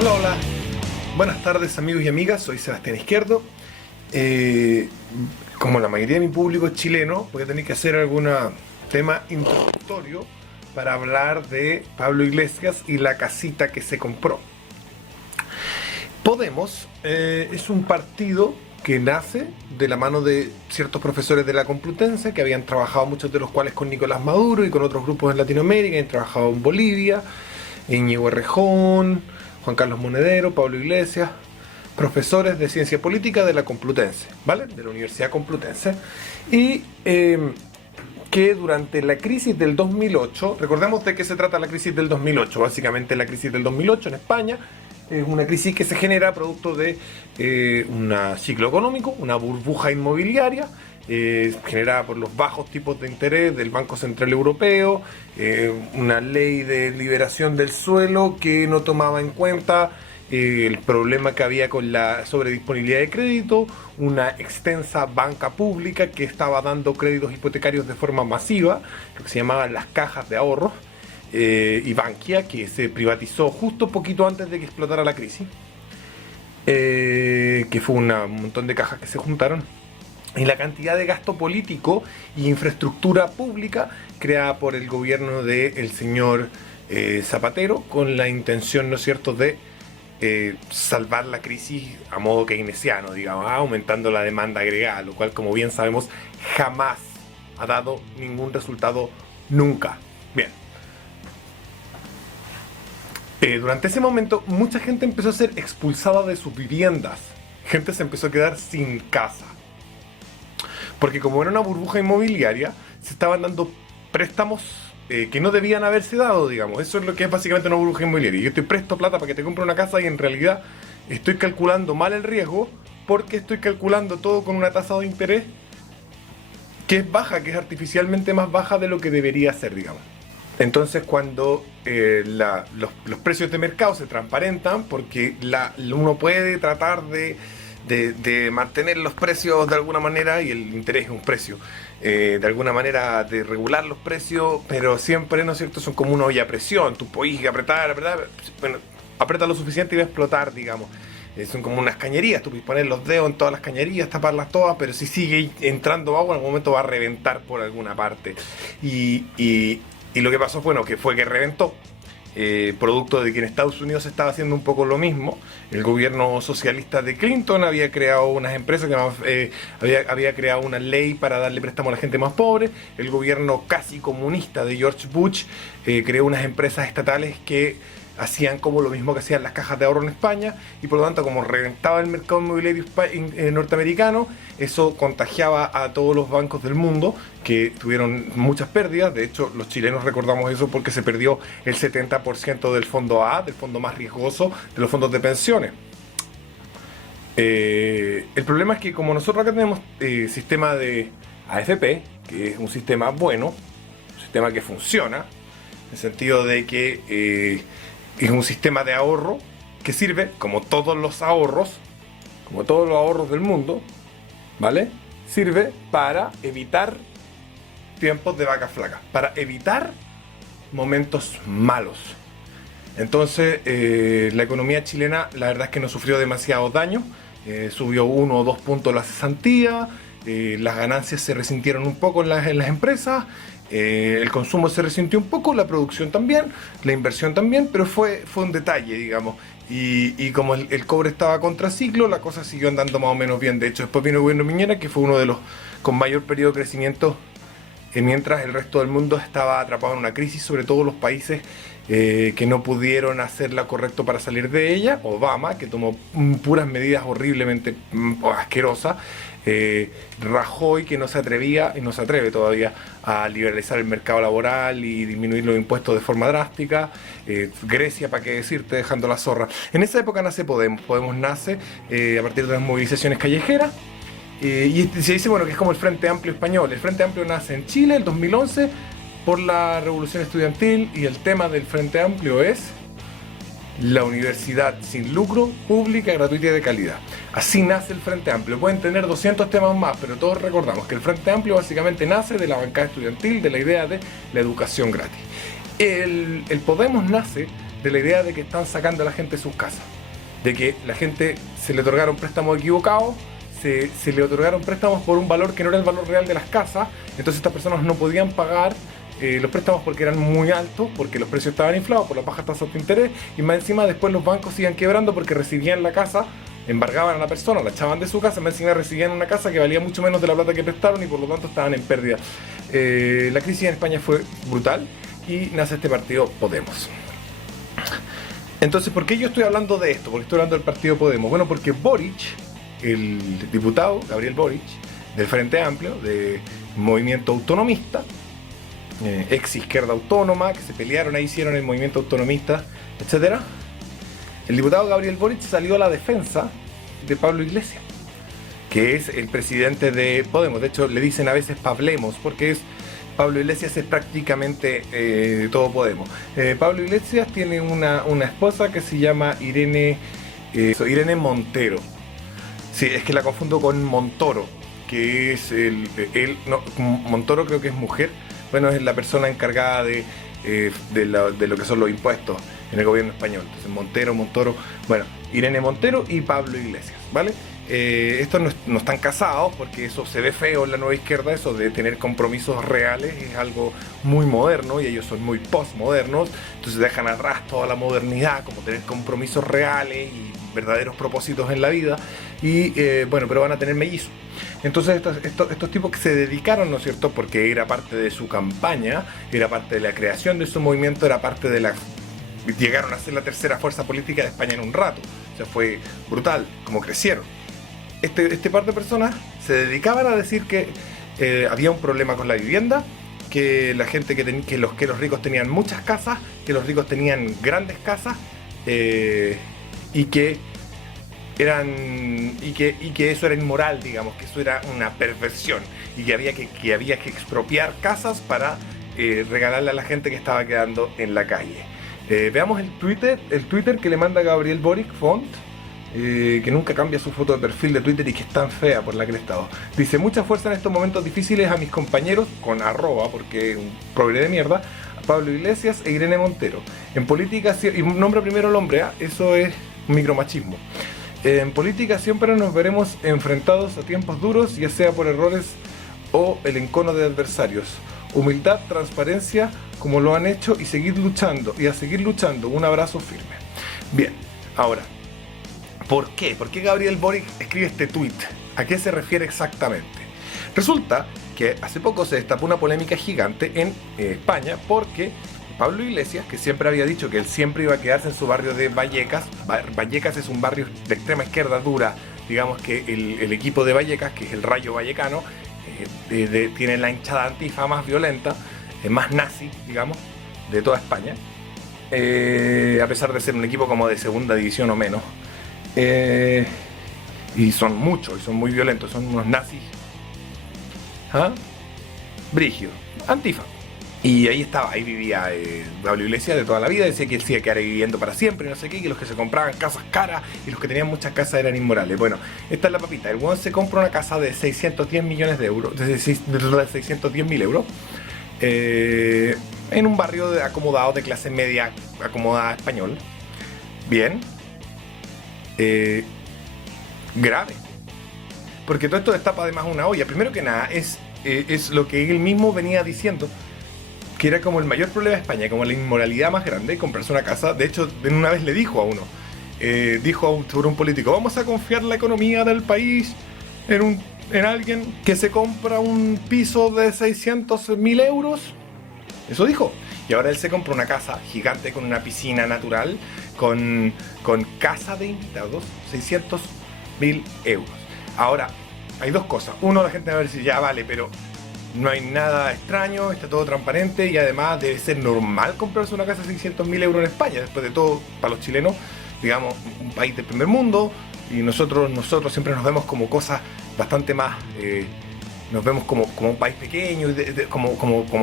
Hola, hola. Buenas tardes amigos y amigas, soy Sebastián Izquierdo. Como la mayoría de mi público es chileno, voy a tener que hacer algún tema introductorio para hablar de Pablo Iglesias y la casita que se compró. Podemos es un partido que nace de la mano de ciertos profesores de la Complutense que habían trabajado, muchos de los cuales con Nicolás Maduro y con otros grupos en Latinoamérica, han trabajado en Bolivia, Íñigo Errejón, Juan Carlos Monedero, Pablo Iglesias, profesores de ciencia política de la Complutense, ¿vale? De la Universidad Complutense. Y que durante la crisis del 2008, recordemos de qué se trata la crisis del 2008, básicamente la crisis del 2008 en España, es una crisis que se genera producto de un ciclo económico, una burbuja inmobiliaria, generada por los bajos tipos de interés del Banco Central Europeo, una ley de liberación del suelo que no tomaba en cuenta el problema que había con la sobredisponibilidad de crédito, una extensa banca pública que estaba dando créditos hipotecarios de forma masiva, lo que se llamaban las cajas de ahorros, y Bankia, que se privatizó justo poquito antes de que explotara la crisis, que fue un montón de cajas que se juntaron, y la cantidad de gasto político y infraestructura pública creada por el gobierno del señor Zapatero, con la intención, ¿no es cierto?, de salvar la crisis a modo keynesiano, digamos, aumentando la demanda agregada, lo cual, como bien sabemos, jamás ha dado ningún resultado nunca. Bien. Durante ese momento, mucha gente empezó a ser expulsada de sus viviendas. Gente se empezó a quedar sin casa. Porque como era una burbuja inmobiliaria, se estaban dando préstamos que no debían haberse dado, digamos. Eso es lo que es básicamente una burbuja inmobiliaria. Yo te presto plata para que te compre una casa y en realidad estoy calculando mal el riesgo porque estoy calculando todo con una tasa de interés que es baja, que es artificialmente más baja de lo que debería ser, digamos. Entonces cuando los precios de mercado se transparentan, porque uno puede tratar de mantener los precios de alguna manera, y el interés es un precio, de alguna manera de regular los precios, pero siempre, ¿no es cierto?, son como una olla a presión. Tú puedes apretar, bueno, aprieta lo suficiente y va a explotar, digamos. Son como unas cañerías, tú puedes poner los dedos en todas las cañerías, taparlas todas, pero si sigue entrando agua, en algún momento va a reventar por alguna parte. Y lo que pasó fue que reventó, producto de que en Estados Unidos se estaba haciendo un poco lo mismo. El gobierno socialista de Clinton había creado unas empresas, había creado una ley para darle préstamo a la gente más pobre. El gobierno casi comunista de George Bush creó unas empresas estatales que hacían como lo mismo que hacían las cajas de ahorro en España, y por lo tanto, como reventaba el mercado inmobiliario norteamericano, eso contagiaba a todos los bancos del mundo, que tuvieron muchas pérdidas. De hecho, los chilenos recordamos eso porque se perdió el 70% del fondo A, del fondo más riesgoso de los fondos de pensiones. El problema es que como nosotros acá tenemos sistema de AFP, que es un sistema bueno, un sistema que funciona, en el sentido de que es un sistema de ahorro que sirve, como todos los ahorros del mundo, ¿vale? Sirve para evitar tiempos de vacas flacas, para evitar momentos malos. Entonces, la economía chilena, la verdad es que no sufrió demasiados daños, subió 1 o 2 puntos la cesantía, las ganancias se resintieron un poco en las empresas, el consumo se resintió un poco, la producción también, la inversión también, pero fue un detalle, digamos. Y como el cobre estaba a contraciclo, la cosa siguió andando más o menos bien. De hecho, después vino el gobierno de Piñera, que fue uno de los con mayor periodo de crecimiento, mientras el resto del mundo estaba atrapado en una crisis, sobre todo los países que no pudieron hacer lo correcto para salir de ella. Obama, que tomó puras medidas horriblemente asquerosas. Rajoy, que no se atrevía y no se atreve todavía a liberalizar el mercado laboral y disminuir los impuestos de forma drástica. Grecia, para qué decirte, dejando la zorra. En esa época nace Podemos. Podemos nace a partir de las movilizaciones callejeras, y se dice, bueno, que es como el Frente Amplio español. El Frente Amplio nace en Chile en 2011 por la revolución estudiantil, y el tema del Frente Amplio es la universidad sin lucro, pública, gratuita y de calidad. Así nace el Frente Amplio. Pueden tener 200 temas más, pero todos recordamos que el Frente Amplio básicamente nace de la bancada estudiantil, de la idea de la educación gratis. El Podemos nace de la idea de que están sacando a la gente de sus casas, de que la gente se le otorgaron préstamos equivocados, se le otorgaron préstamos por un valor que no era el valor real de las casas, entonces estas personas no podían pagar los préstamos porque eran muy altos, porque los precios estaban inflados por las bajas tasas de interés, y más encima después los bancos iban quebrando porque recibían la casa, embargaban a la persona, la echaban de su casa, más encima recibían una casa que valía mucho menos de la plata que prestaron y por lo tanto estaban en pérdida. La crisis en España fue brutal y nace este partido Podemos. Entonces, ¿por qué yo estoy hablando de esto? Porque estoy hablando del partido Podemos. Bueno, porque Boric, el diputado Gabriel Boric, del Frente Amplio, de movimiento autonomista, ex izquierda autónoma, que se pelearon ahí, hicieron el movimiento autonomista, etcétera. El diputado Gabriel Boric salió a la defensa de Pablo Iglesias, que es el presidente de Podemos. De hecho, le dicen a veces Pablemos, porque Pablo Iglesias es prácticamente todo Podemos. Pablo Iglesias tiene una esposa que se llama Irene Montero. Sí, es que la confundo con Montoro, que es Montoro creo que es mujer. Bueno, es la persona encargada de lo que son los impuestos en el gobierno español. Entonces Montoro, bueno, Irene Montero y Pablo Iglesias, ¿vale? Estos no están casados porque eso se ve feo en la nueva izquierda, eso de tener compromisos reales es algo muy moderno y ellos son muy postmodernos, entonces dejan atrás toda la modernidad, como tener compromisos reales y verdaderos propósitos en la vida y bueno, pero van a tener mellizos. Entonces estos tipos que se dedicaron, ¿no es cierto?, porque era parte de su campaña, era parte de la creación de su movimiento, era parte de llegaron a ser la tercera fuerza política de España en un rato, o sea, fue brutal como crecieron. Este par de personas se dedicaban a decir que había un problema con la vivienda, que la gente que los ricos tenían muchas casas, que los ricos tenían grandes casas y que eso era inmoral, digamos, que eso era una perversión y que había que expropiar casas para regalarle a la gente que estaba quedando en la calle. Veamos el Twitter que le manda Gabriel Boric Font, que nunca cambia su foto de perfil de Twitter y que es tan fea por la que le he estado. Dice: mucha fuerza en estos momentos difíciles a mis compañeros, con arroba, porque es un progre de mierda, a Pablo Iglesias e Irene Montero. En política, y nombra primero al hombre, eso es micromachismo. En política siempre nos veremos enfrentados a tiempos duros, ya sea por errores o el encono de adversarios. Humildad, transparencia, como lo han hecho, y seguir luchando, y a seguir luchando. Un abrazo firme. Bien, ahora, ¿por qué? ¿Por qué Gabriel Boric escribe este tuit? ¿A qué se refiere exactamente? Resulta que hace poco se destapó una polémica gigante en España porque Pablo Iglesias, que siempre había dicho que él siempre iba a quedarse en su barrio de Vallecas. Vallecas es un barrio de extrema izquierda dura, digamos que el equipo de Vallecas, que es el Rayo Vallecano, tiene la hinchada antifa más violenta, más nazi, digamos, de toda España, a pesar de ser un equipo como de segunda división o menos. Y son muchos, y son muy violentos, son unos nazis. Brígido, antifa. Y ahí vivía Pablo Iglesias de toda la vida, decía que él se iba a quedar viviendo para siempre, no sé qué, que los que se compraban casas caras y los que tenían muchas casas eran inmorales. Bueno, esta es la papita. El weón se compra una casa de 610 millones de euros, de 610.000 euros, en un barrio acomodado de clase media acomodada español. Bien. Grave. Porque todo esto destapa además una olla. Primero que nada, es lo que él mismo venía diciendo, que era como el mayor problema de España, como la inmoralidad más grande, comprarse una casa. De hecho, una vez le dijo a uno, sobre un político: vamos a confiar la economía del país en alguien que se compra un piso de 600.000 euros. Eso dijo. Y ahora él se compra una casa gigante con una piscina natural, con casa de invitados, 600.000 euros. Ahora, hay dos cosas. Uno, la gente va a decir: ya vale, pero no hay nada extraño, está todo transparente y además debe ser normal comprarse una casa de 600.000 euros en España. Después de todo, para los chilenos, digamos, un país del primer mundo, y nosotros siempre nos vemos como cosas bastante más, nos vemos como un país pequeño, como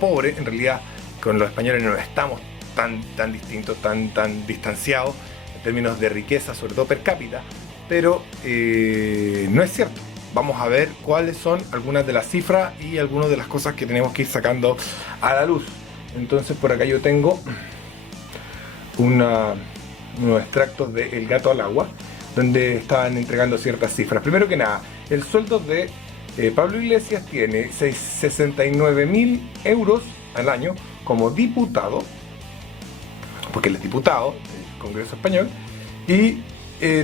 pobre. En realidad, con los españoles no estamos tan distintos, tan distanciados en términos de riqueza, sobre todo per cápita, pero no es cierto. Vamos a ver cuáles son algunas de las cifras y algunas de las cosas que tenemos que ir sacando a la luz. Entonces, por acá yo tengo unos extractos de El gato al agua, donde estaban entregando ciertas cifras. Primero que nada, el sueldo de Pablo Iglesias tiene 69.000 euros al año como diputado, porque él es diputado del Congreso Español, y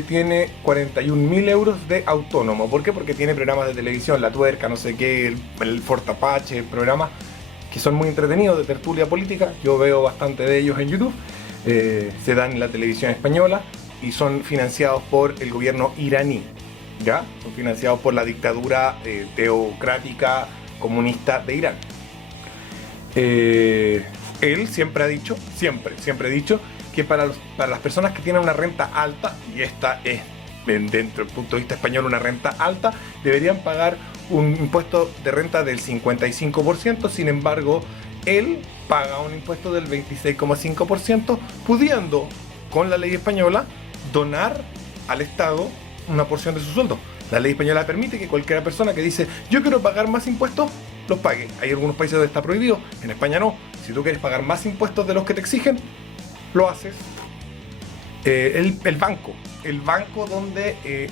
tiene 41.000 euros de autónomo. ¿Por qué? Porque tiene programas de televisión, La Tuerca, no sé qué, el Fortapache, programas que son muy entretenidos de tertulia política. Yo veo bastante de ellos en YouTube. Se dan en la televisión española y son financiados por el gobierno iraní. ¿Ya? Son financiados por la dictadura teocrática comunista de Irán. Él siempre ha dicho, siempre ha dicho que para las personas que tienen una renta alta, y esta es dentro del punto de vista español una renta alta, deberían pagar un impuesto de renta del 55%. Sin embargo, él paga un impuesto del 26,5%, pudiendo, con la ley española, donar al Estado una porción de su sueldo. La ley española permite que cualquier persona que dice yo quiero pagar más impuestos, los pague. Hay algunos países donde está prohibido, en España no. Si tú quieres pagar más impuestos de los que te exigen, lo haces. El banco donde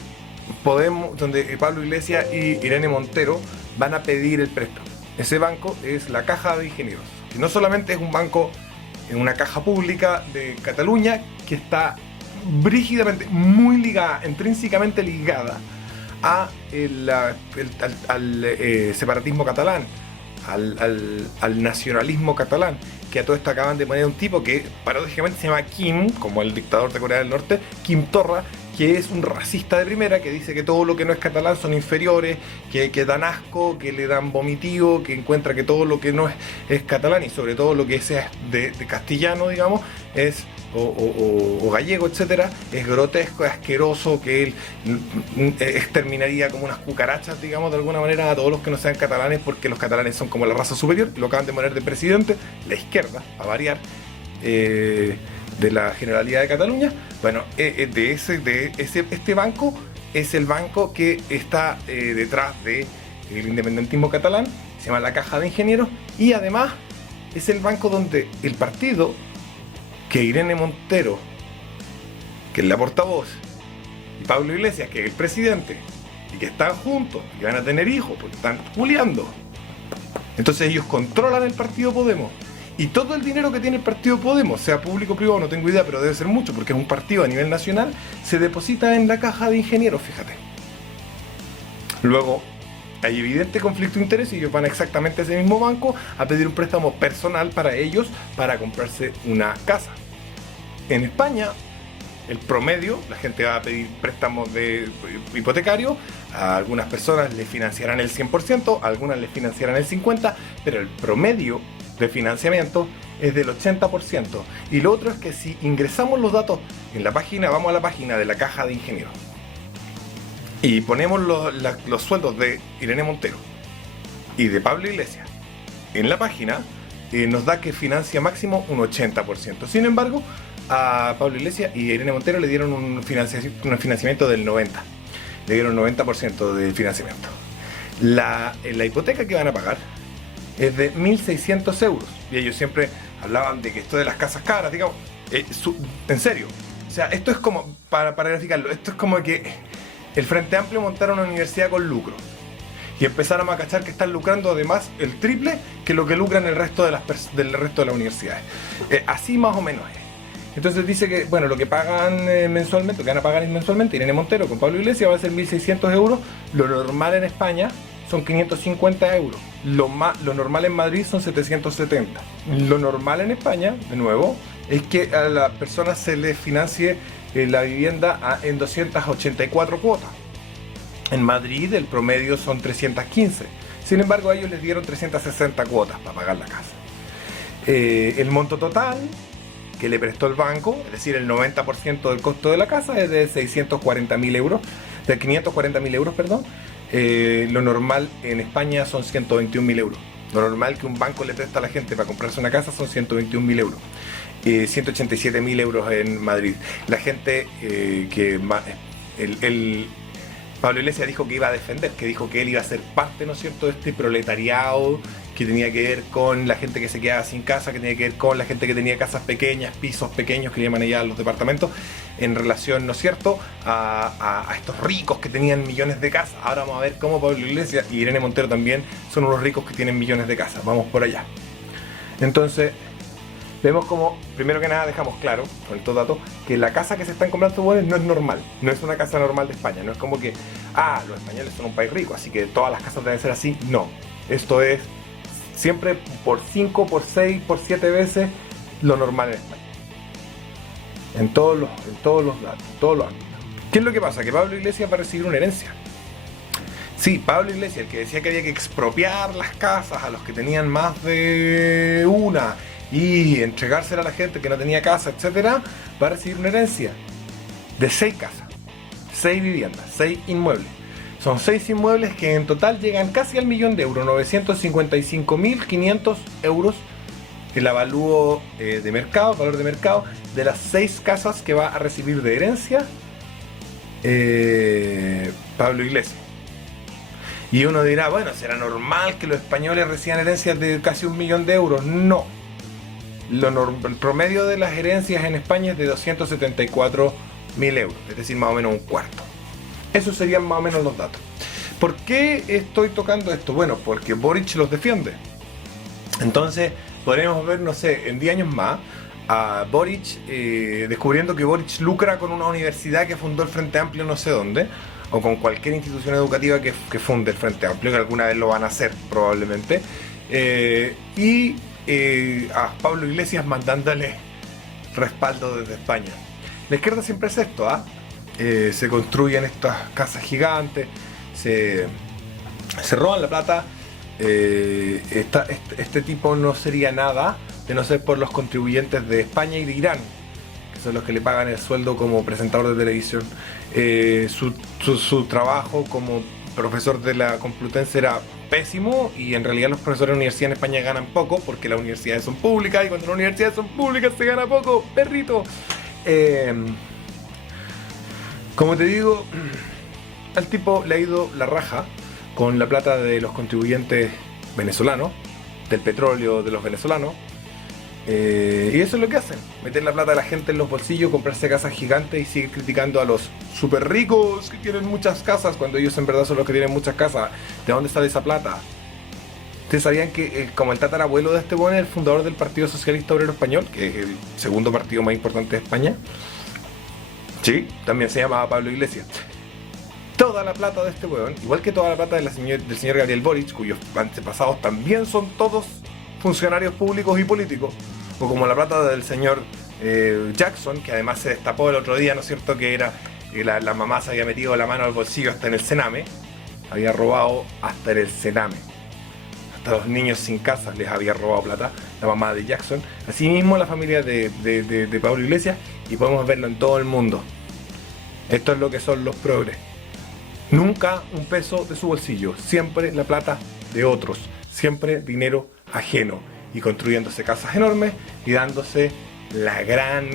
donde Pablo Iglesias y Irene Montero van a pedir el préstamo. Ese banco es la Caja de Ingenieros, que no solamente es un banco en una caja pública de Cataluña, que está brígidamente, muy ligada, intrínsecamente ligada al separatismo catalán, al nacionalismo catalán, que a todo esto acaban de poner un tipo que paradójicamente se llama Kim, como el dictador de Corea del Norte, Kim Torra, que es un racista de primera, que dice que todo lo que no es catalán son inferiores, que dan asco, que le dan vomitivo, que encuentra que todo lo que no es catalán, y sobre todo lo que sea de castellano, digamos, es o gallego, etcétera, es grotesco, es asqueroso, que él exterminaría como unas cucarachas, digamos, de alguna manera a todos los que no sean catalanes, porque los catalanes son como la raza superior, y lo acaban de poner de presidente, la izquierda, a variar, de la Generalidad de Cataluña. Bueno, este banco es el banco que está detrás del independentismo catalán, se llama la Caja de Ingenieros, y además es el banco donde el partido que Irene Montero, que es la portavoz, y Pablo Iglesias, que es el presidente, y que están juntos, y van a tener hijos, porque están culiando. Entonces ellos controlan el partido Podemos. Y todo el dinero que tiene el partido Podemos, sea público o privado, no tengo idea, pero debe ser mucho, porque es un partido a nivel nacional, se deposita en la Caja de Ingenieros, fíjate. Luego, hay evidente conflicto de interés y ellos van exactamente a ese mismo banco a pedir un préstamo personal para ellos para comprarse una casa. En España, el promedio, la gente va a pedir préstamos de hipotecario, a algunas personas les financiarán el 100%, a algunas les financiarán el 50%, pero el promedio de financiamiento es del 80%. Y lo otro es que si ingresamos los datos en la página, vamos a la página de la Caja de Ingenieros y ponemos los sueldos de Irene Montero y de Pablo Iglesias en la página, nos da que financia máximo un 80%. Sin embargo, a Pablo Iglesias y a Irene Montero le dieron un financiamiento del 90%. Le dieron 90% de financiamiento. La hipoteca que van a pagar es de 1.600 euros. Y ellos siempre hablaban de que esto de las casas caras, digamos, en serio. O sea, esto es como, para graficarlo, esto es como que el Frente Amplio montara una universidad con lucro y empezaron a cachar que están lucrando además el triple que lo que lucran el resto del resto de las universidades. Así más o menos es. Entonces dice que, bueno, lo que pagan mensualmente, lo que van a pagar mensualmente Irene Montero con Pablo Iglesias va a ser 1.600 euros. Lo normal en España son 550 euros. Lo normal en Madrid son 770. Lo normal en España, de nuevo, es que a las personas se les financie la vivienda en 284 cuotas. En Madrid el promedio son 315. Sin embargo, a ellos les dieron 360 cuotas para pagar la casa. El monto total que le prestó el banco, es decir, el 90% del costo de la casa, es de 640.000 euros, de 540.000 euros, perdón. Lo normal en España son 121.000 euros. Lo normal que un banco le presta a la gente para comprarse una casa son 121.000 euros. 187.000 euros en Madrid. La gente Pablo Iglesias dijo que iba a defender, que dijo que él iba a ser parte, ¿no es cierto?, de este proletariado que tenía que ver con la gente que se quedaba sin casa, que tenía que ver con la gente que tenía casas pequeñas, pisos pequeños, que le llaman allá a los departamentos, en relación, ¿no es cierto?, a estos ricos que tenían millones de casas. Ahora vamos a ver cómo Pablo Iglesias y Irene Montero también son unos ricos que tienen millones de casas. Vamos por allá. Entonces, vemos como, primero que nada, dejamos claro, con estos datos, que la casa que se están comprando estos buenos no es normal. No es una casa normal de España. No es como que, los españoles son un país rico, así que todas las casas deben ser así. No. Esto es siempre por 5, por 6, por 7 veces lo normal en España. En todos los ámbitos. ¿Qué es lo que pasa? Que Pablo Iglesias va a recibir una herencia. Sí, Pablo Iglesias, el que decía que había que expropiar las casas a los que tenían más de una y entregársela a la gente que no tenía casa, etcétera, va a recibir una herencia de 6 casas, 6 viviendas, 6 inmuebles. Son 6 inmuebles que en total llegan casi al millón de euros, 955.500 euros el avalúo de mercado, valor de mercado de las 6 casas que va a recibir de herencia Pablo Iglesias. Y uno dirá, bueno, ¿será normal que los españoles reciban herencias de casi 1 millón de euros? No. El promedio de las herencias en España es de 274.000 euros, es decir, más o menos un cuarto. Esos serían más o menos los datos. ¿Por qué estoy tocando esto? Bueno, porque Boric los defiende. Entonces, podremos ver, no sé, en 10 años más, a Boric descubriendo que Boric lucra con una universidad que fundó el Frente Amplio no sé dónde, o con cualquier institución educativa que funde el Frente Amplio, que alguna vez lo van a hacer probablemente, y a Pablo Iglesias mandándole respaldo desde España. La izquierda siempre es esto, se construyen estas casas gigantes, se roban la plata. Este tipo no sería nada de no ser por los contribuyentes de España y de Irán, que son los que le pagan el sueldo como presentador de televisión. Su trabajo como profesor de la Complutense era pésimo, y en realidad los profesores de la universidad en España ganan poco porque las universidades son públicas, y cuando las universidades son públicas se gana poco, perrito. Como te digo, al tipo le ha ido la raja con la plata de los contribuyentes venezolanos, del petróleo de los venezolanos, y eso es lo que hacen, meter la plata de la gente en los bolsillos, comprarse casas gigantes y seguir criticando a los super ricos que tienen muchas casas, cuando ellos en verdad son los que tienen muchas casas. ¿De dónde sale esa plata? ¿Ustedes sabían que como el tatarabuelo de este bueno es el fundador del Partido Socialista Obrero Español, que es el segundo partido más importante de España? Sí, también se llamaba Pablo Iglesias. Toda la plata de este weón, igual que toda la plata del señor Gabriel Boric, cuyos antepasados también son todos funcionarios públicos y políticos, o como la plata del señor Jackson, que además se destapó el otro día, ¿no es cierto?, que era que la mamá se había metido la mano al bolsillo hasta en el Sename, había robado hasta en el Sename, hasta los niños sin casa les había robado plata la mamá de Jackson. Asimismo la familia de Pablo Iglesias, y podemos verlo en todo el mundo. Esto es lo que son los progres. Nunca un peso de su bolsillo, siempre la plata de otros, siempre dinero ajeno, y construyéndose casas enormes y dándose la gran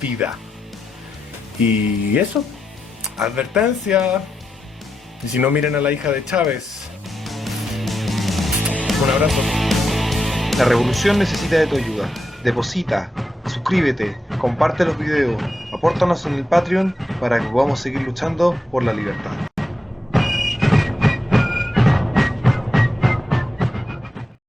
vida. Y eso, advertencia, y si no, miren a la hija de Chávez. Un abrazo. La revolución necesita de tu ayuda. Deposita, suscríbete, comparte los videos, apórtanos en el Patreon para que podamos seguir luchando por la libertad.